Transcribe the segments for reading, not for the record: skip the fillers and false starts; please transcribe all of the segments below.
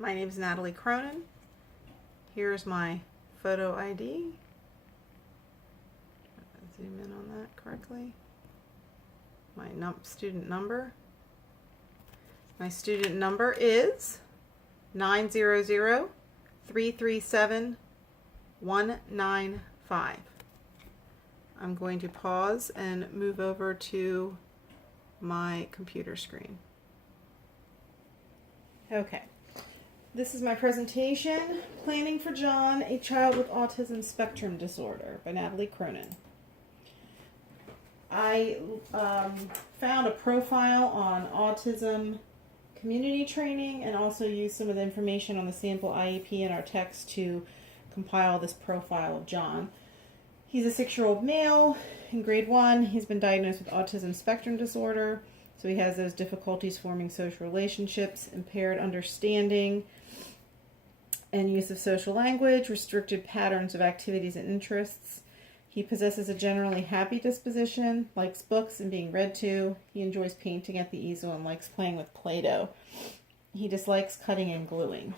My name is Natalie Cronin. Here's my photo ID. Zoom in on that correctly. My student number. My student number is 900-337-195. I'm going to pause and move over to my computer screen. Okay. This is my presentation, Planning for John, a Child with Autism Spectrum Disorder by Natalie Cronin. I found a profile on autism community training and also used some of the information on the sample IEP in our text to compile this profile of John. He's a 6-year-old male in grade 1. He's been diagnosed with autism spectrum disorder. So he has those difficulties forming social relationships, impaired understanding and use of social language, restricted patterns of activities and interests. He possesses a generally happy disposition, likes books and being read to. He enjoys painting at the easel and likes playing with Play-Doh. He dislikes cutting and gluing.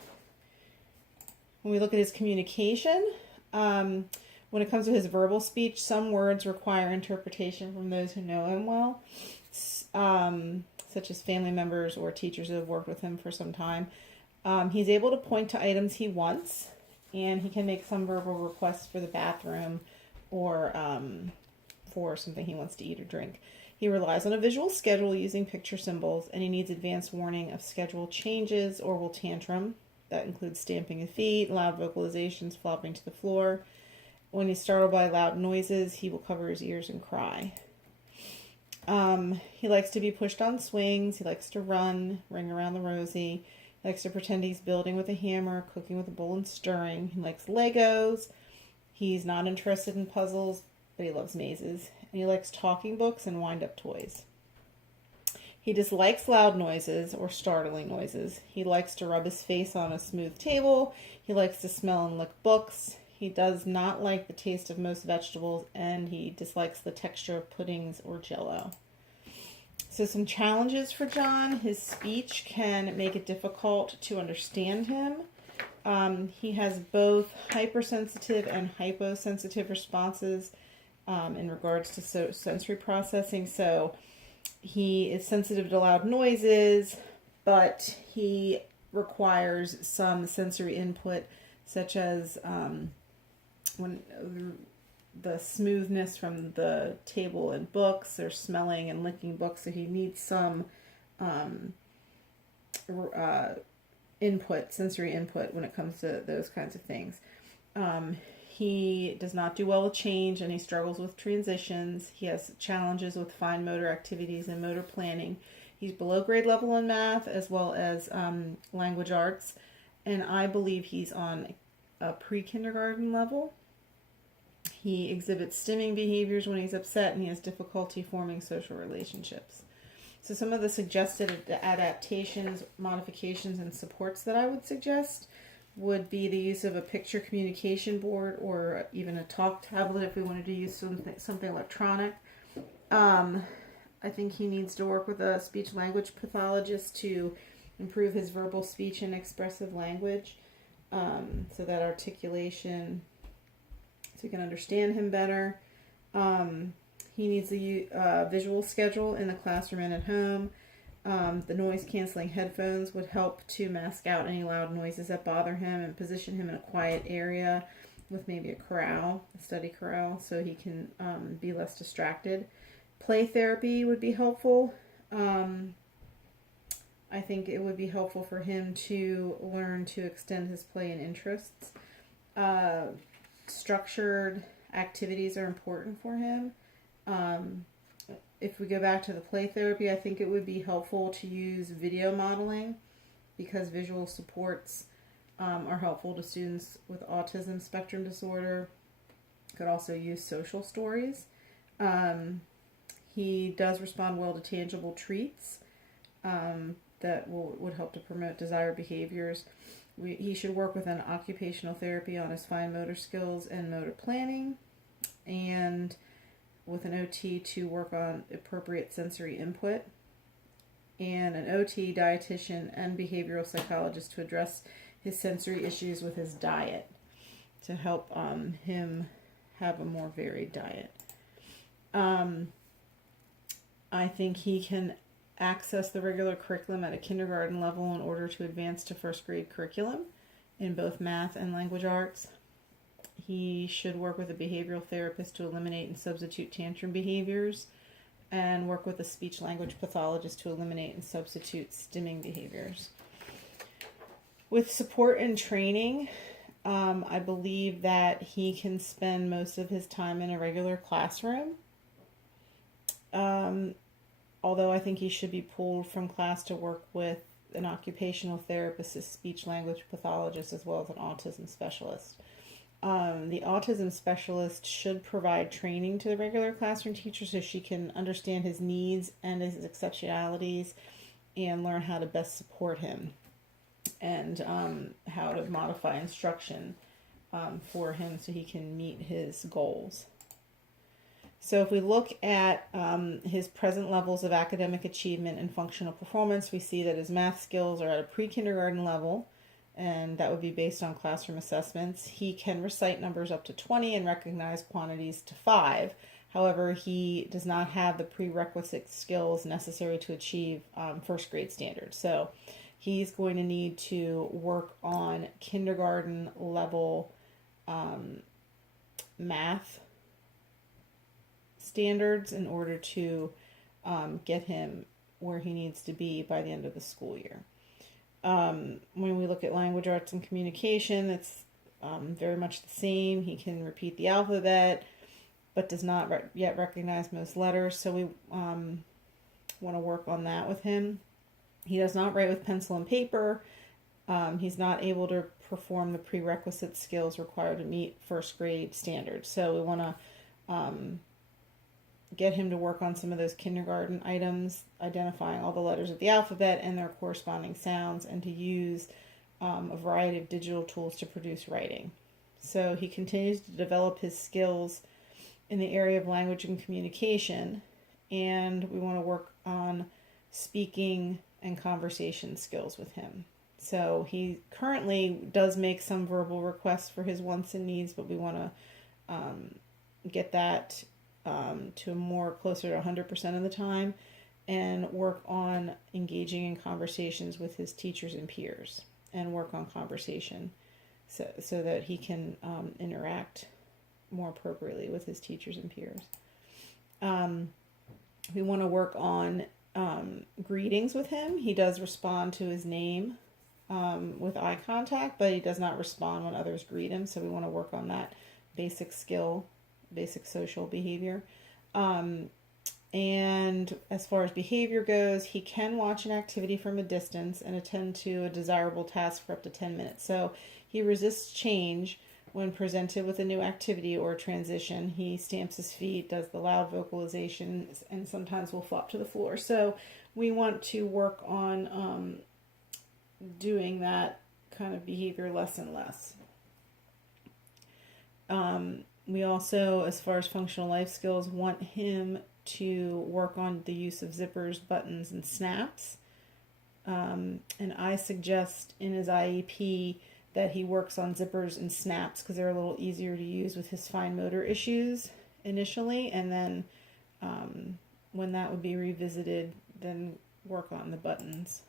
When we look at his communication, when it comes to his verbal speech, some words require interpretation from those who know him well, such as family members or teachers who have worked with him for some time. He's able to point to items he wants, and he can make some verbal requests for the bathroom or for something he wants to eat or drink. He relies on a visual schedule using picture symbols, and he needs advance warning of schedule changes or will tantrum. That includes stamping his feet, loud vocalizations, flopping to the floor. When he's startled by loud noises, he will cover his ears and cry. He likes to be pushed on swings. He likes to run, ring around the rosy. He likes to pretend he's building with a hammer, cooking with a bowl, and stirring. He likes Legos. He's not interested in puzzles, but he loves mazes. And he likes talking books and wind-up toys. He dislikes loud noises or startling noises. He likes to rub his face on a smooth table. He likes to smell and lick books. He does not like the taste of most vegetables, and he dislikes the texture of puddings or Jell-O. So some challenges for John. His speech can make it difficult to understand him. He has both hypersensitive and hyposensitive responses in regards to sensory processing. So he is sensitive to loud noises, but he requires some sensory input, such as when the smoothness from the table and books, or smelling and licking books. So he needs some sensory input when it comes to those kinds of things. He does not do well with change, and he struggles with transitions. He has challenges with fine motor activities and motor planning. He's below grade level in math as well as language arts, and I believe he's on a pre-kindergarten level. He exhibits stimming behaviors when he's upset, and he has difficulty forming social relationships. So some of the suggested adaptations, modifications, and supports that I would suggest would be the use of a picture communication board, or even a talk tablet if we wanted to use something electronic. I think he needs to work with a speech language pathologist to improve his verbal speech and expressive language, so that articulation, so we can understand him better. He needs a visual schedule in the classroom and at home. The noise-canceling headphones would help to mask out any loud noises that bother him and position him in a quiet area with maybe a corral, a study corral, so he can be less distracted. Play therapy would be helpful. I think it would be helpful for him to learn to extend his play and interests. Structured activities are important for him. If we go back to the play therapy, I think it would be helpful to use video modeling, because visual supports are helpful to students with autism spectrum disorder. Could also use social stories. He does respond well to tangible treats that would help to promote desired behaviors. He should work with an occupational therapy on his fine motor skills and motor planning, and with an OT to work on appropriate sensory input. and an OT, dietitian, and behavioral psychologist to address his sensory issues with his diet to help him have a more varied diet. I think he can access the regular curriculum at a kindergarten level in order to advance to first grade curriculum in both math and language arts. He should work with a behavioral therapist to eliminate and substitute tantrum behaviors, and work with a speech language pathologist to eliminate and substitute stimming behaviors. With support and training, I believe that he can spend most of his time in a regular classroom. Although I think he should be pulled from class to work with an occupational therapist, a speech language pathologist, as well as an autism specialist. The autism specialist should provide training to the regular classroom teacher so she can understand his needs and his exceptionalities and learn how to best support him, and how to modify instruction for him so he can meet his goals. So if we look at his present levels of academic achievement and functional performance, we see that his math skills are at a pre-kindergarten level, and that would be based on classroom assessments. He can recite numbers up to 20 and recognize quantities to 5. However, he does not have the prerequisite skills necessary to achieve first grade standards. So he's going to need to work on kindergarten level math standards in order to get him where he needs to be by the end of the school year. When we look at language arts and communication, it's very much the same. He can repeat the alphabet, but does not yet recognize most letters, so we want to work on that with him. He does not write with pencil and paper. He's not able to perform the prerequisite skills required to meet first grade standards, so we want to get him to work on some of those kindergarten items, identifying all the letters of the alphabet and their corresponding sounds, and to use a variety of digital tools to produce writing. So he continues to develop his skills in the area of language and communication, and we want to work on speaking and conversation skills with him. So he currently does make some verbal requests for his wants and needs, but we want to get that to more closer to 100% of the time, and work on engaging in conversations with his teachers and peers, and work on conversation so that he can interact more appropriately with his teachers and peers. We want to work on greetings with him. He does respond to his name with eye contact, but he does not respond when others greet him, so we want to work on that basic skill, basic social behavior. And as far as behavior goes, he can watch an activity from a distance and attend to a desirable task for up to 10 minutes. So he resists change when presented with a new activity or transition. He stamps his feet, does the loud vocalizations, and sometimes will flop to the floor. So we want to work on doing that kind of behavior less and less. We also, as far as functional life skills, want him to work on the use of zippers, buttons, and snaps. And I suggest in his IEP that he works on zippers and snaps because they're a little easier to use with his fine motor issues initially, and then when that would be revisited, then work on the buttons.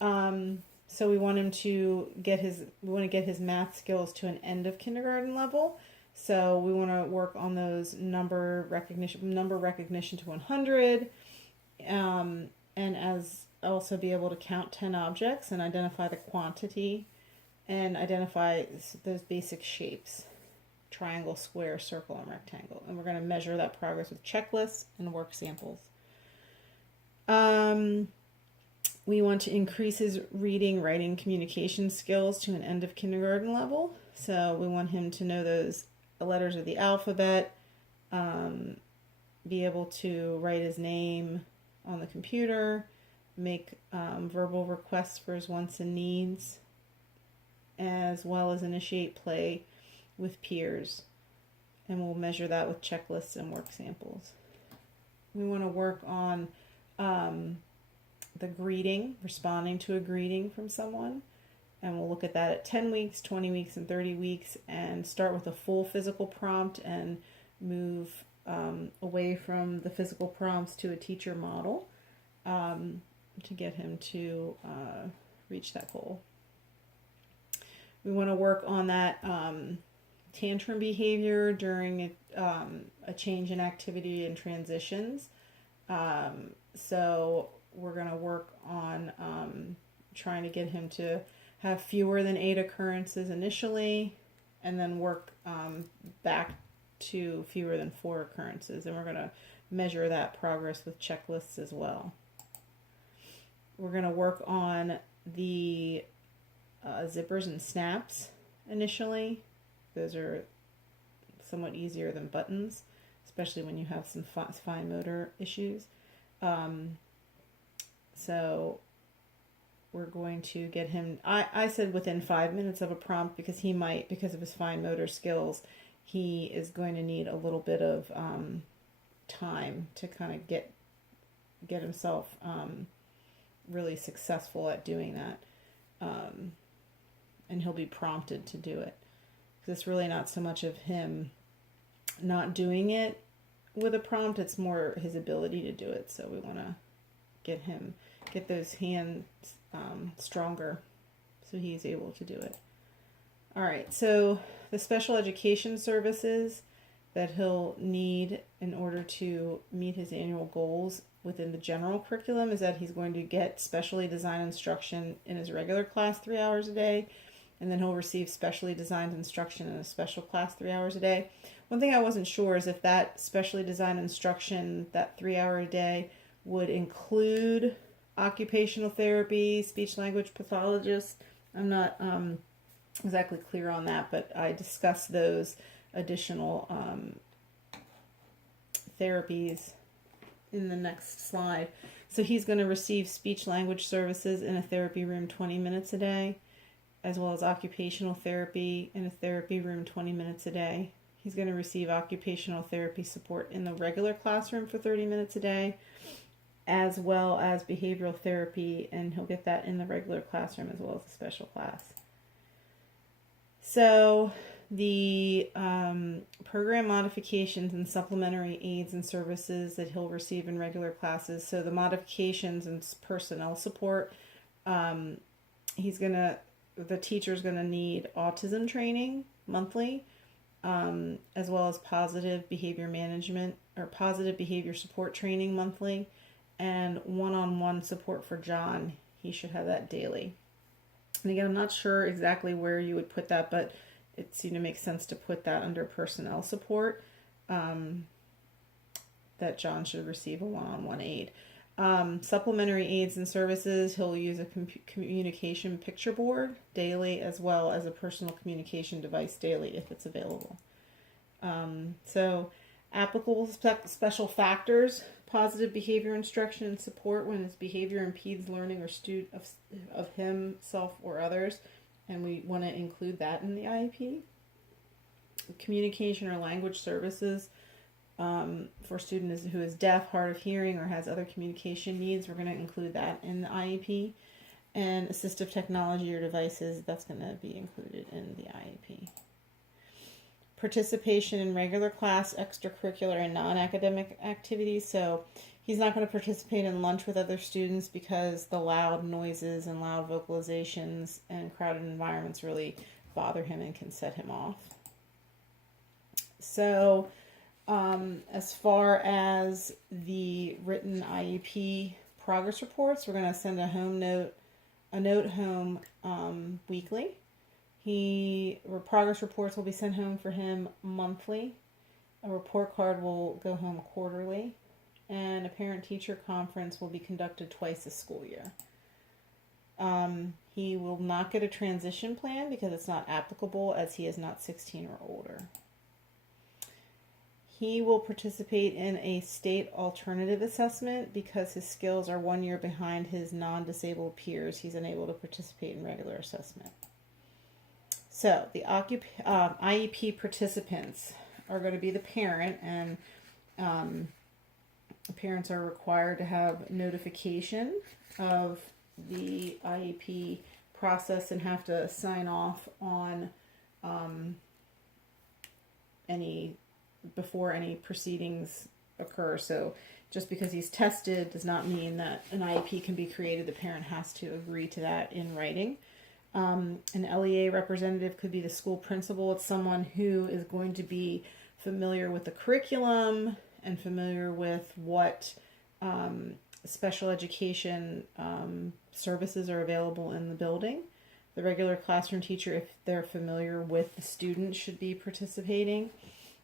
So we want him to get his math skills to an end of kindergarten level. So we want to work on those number recognition to 100, and as also be able to count 10 objects and identify the quantity and identify those basic shapes: triangle, square, circle, and rectangle. And we're going to measure that progress with checklists and work samples. We want to increase his reading, writing, communication skills to an end of kindergarten level. So we want him to know the letters of the alphabet, be able to write his name on the computer, make verbal requests for his wants and needs, as well as initiate play with peers. And we'll measure that with checklists and work samples. We want to work on the greeting, responding to a greeting from someone. And we'll look at that at 10 weeks, 20 weeks, and 30 weeks, and start with a full physical prompt and move away from the physical prompts to a teacher model to get him to reach that goal. We want to work on that tantrum behavior during a change in activity and transitions. So we're going to work on trying to get him to have fewer than 8 occurrences initially, and then work back to fewer than 4 occurrences. And we're going to measure that progress with checklists as well. We're going to work on the zippers and snaps initially. Those are somewhat easier than buttons, especially when you have some fine motor issues. So we're going to get him, I said within 5 minutes of a prompt, because he might, because of his fine motor skills, he is going to need a little bit of time to kind of get himself really successful at doing that. And he'll be prompted to do it. Because it's really not so much of him not doing it with a prompt, it's more his ability to do it. So we want to get those hands stronger so he's able to do it. All right, so the special education services that he'll need in order to meet his annual goals within the general curriculum is that he's going to get specially designed instruction in his regular class 3 hours a day, and then he'll receive specially designed instruction in a special class 3 hours a day. One thing I wasn't sure is if that specially designed instruction, that 3 hour a day, would include occupational therapy, speech language pathologists. I'm not exactly clear on that, but I discussed those additional therapies in the next slide. So he's going to receive speech language services in a therapy room 20 minutes a day, as well as occupational therapy in a therapy room 20 minutes a day. He's going to receive occupational therapy support in the regular classroom for 30 minutes a day, as well as behavioral therapy, and he'll get that in the regular classroom as well as a special class. So the program modifications and supplementary aids and services that he'll receive in regular classes. So the modifications and personnel support, the teacher's going to need autism training monthly, as well as positive behavior management or positive behavior support training monthly, and one-on-one support for John. He should have that daily. And again, I'm not sure exactly where you would put that, but it seemed to make sense to put that under personnel support, that John should receive a one-on-one aid. Supplementary aids and services, he'll use a communication picture board daily, as well as a personal communication device daily if it's available. So applicable special factors: positive behavior instruction and support when his behavior impedes learning or of himself or others, and we want to include that in the IEP. Communication or language services for a student who is deaf, hard of hearing, or has other communication needs, we're going to include that in the IEP. And assistive technology or devices, that's going to be included in the IEP. Participation in regular class, extracurricular, and non-academic activities. So he's not going to participate in lunch with other students because the loud noises and loud vocalizations and crowded environments really bother him and can set him off. So as far as the written IEP progress reports, we're going to send a note home weekly. Progress reports will be sent home for him monthly. A report card will go home quarterly, and a parent-teacher conference will be conducted twice a school year. He will not get a transition plan because it's not applicable, as he is not 16 or older. He will participate in a state alternative assessment because his skills are 1 year behind his non-disabled peers. He's unable to participate in regular assessment. So the IEP participants are going to be the parent, and Parents are required to have notification of the IEP process and have to sign off on before any proceedings occur. So just because he's tested does not mean that an IEP can be created. The parent has to agree to that in writing. An LEA representative could be the school principal. It's someone who is going to be familiar with the curriculum and familiar with what special education services are available in the building. The regular classroom teacher, if they're familiar with the student, should be participating.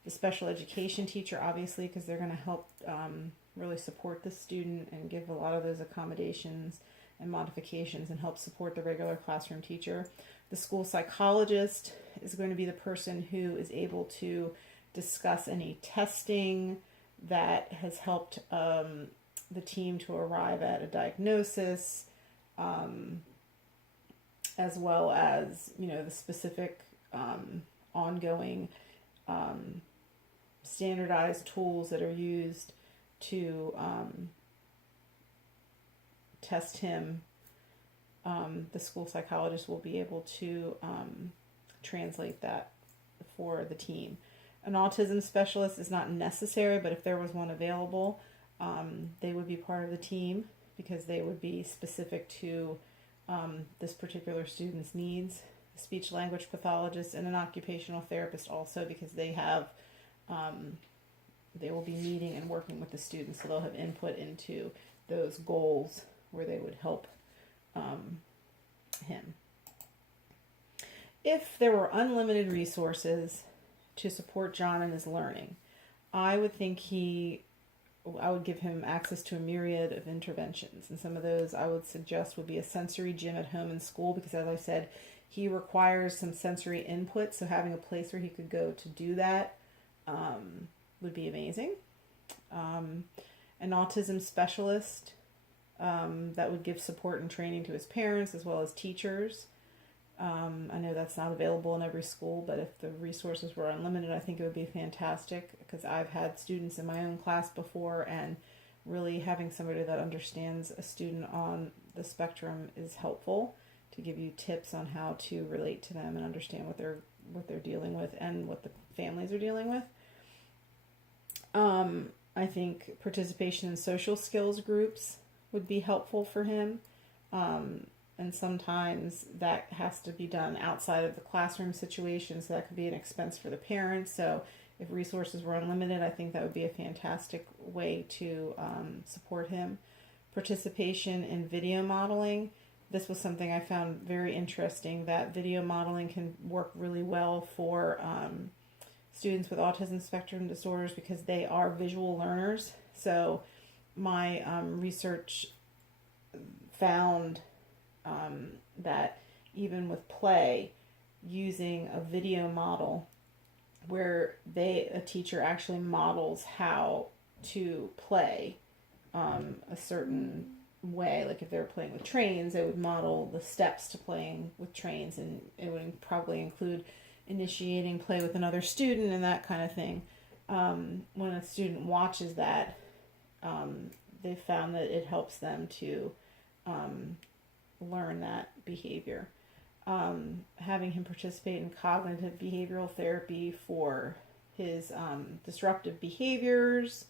The special education teacher, obviously, because they're going to help really support the student and give a lot of those accommodations and modifications and help support the regular classroom teacher. The school psychologist is going to be the person who is able to discuss any testing that has helped the team to arrive at a diagnosis, as well as, the specific ongoing standardized tools that are used to test him. The school psychologist will be able to translate that for the team. An autism specialist is not necessary, but if there was one available, they would be part of the team because they would be specific to this particular student's needs. A speech language pathologist and an occupational therapist also, because they have they will be meeting and working with the students, so they'll have input into those goals where they would help him. If there were unlimited resources to support John in his learning, I would give him access to a myriad of interventions. And some of those I would suggest would be a sensory gym at home and school, because as I said, he requires some sensory input. So having a place where he could go to do that would be amazing. An autism specialist that would give support and training to his parents as well as teachers. I know that's not available in every school, but if the resources were unlimited, I think it would be fantastic, because I've had students in my own class before, and really having somebody that understands a student on the spectrum is helpful to give you tips on how to relate to them and understand what they're dealing with and what the families are dealing with. I think participation in social skills groups would be helpful for him. And sometimes that has to be done outside of the classroom situation, so that could be an expense for the parents. So if resources were unlimited, I think that would be a fantastic way to support him. Participation in video modeling. This was something I found very interesting, that video modeling can work really well for students with autism spectrum disorders because they are visual learners. So my research found that even with play, using a video model where a teacher actually models how to play a certain way. Like if they were playing with trains, they would model the steps to playing with trains, and it would probably include initiating play with another student and that kind of thing. When a student watches that, they found that it helps them to learn that behavior. Having him participate in cognitive behavioral therapy for his disruptive behaviors,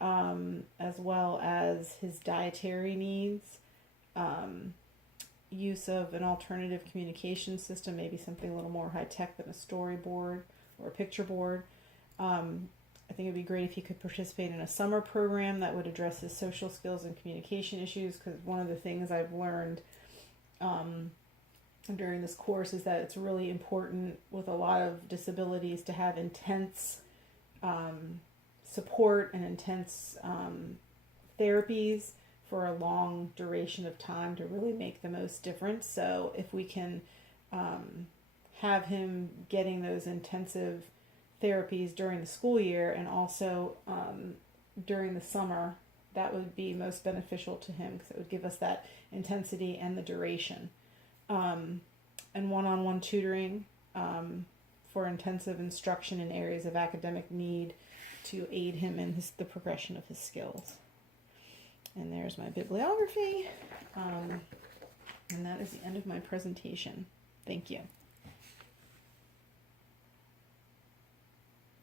as well as his dietary needs, use of an alternative communication system, maybe something a little more high-tech than a storyboard or a picture board. I think it would be great if he could participate in a summer program that would address his social skills and communication issues, because one of the things I've learned during this course is that it's really important with a lot of disabilities to have intense support and intense therapies for a long duration of time to really make the most difference. So if we can have him getting those intensive therapies during the school year and also during the summer, that would be most beneficial to him, because it would give us that intensity and the duration. And one-on-one tutoring for intensive instruction in areas of academic need to aid him in the progression of his skills. And there's my bibliography. And that is the end of my presentation. Thank you.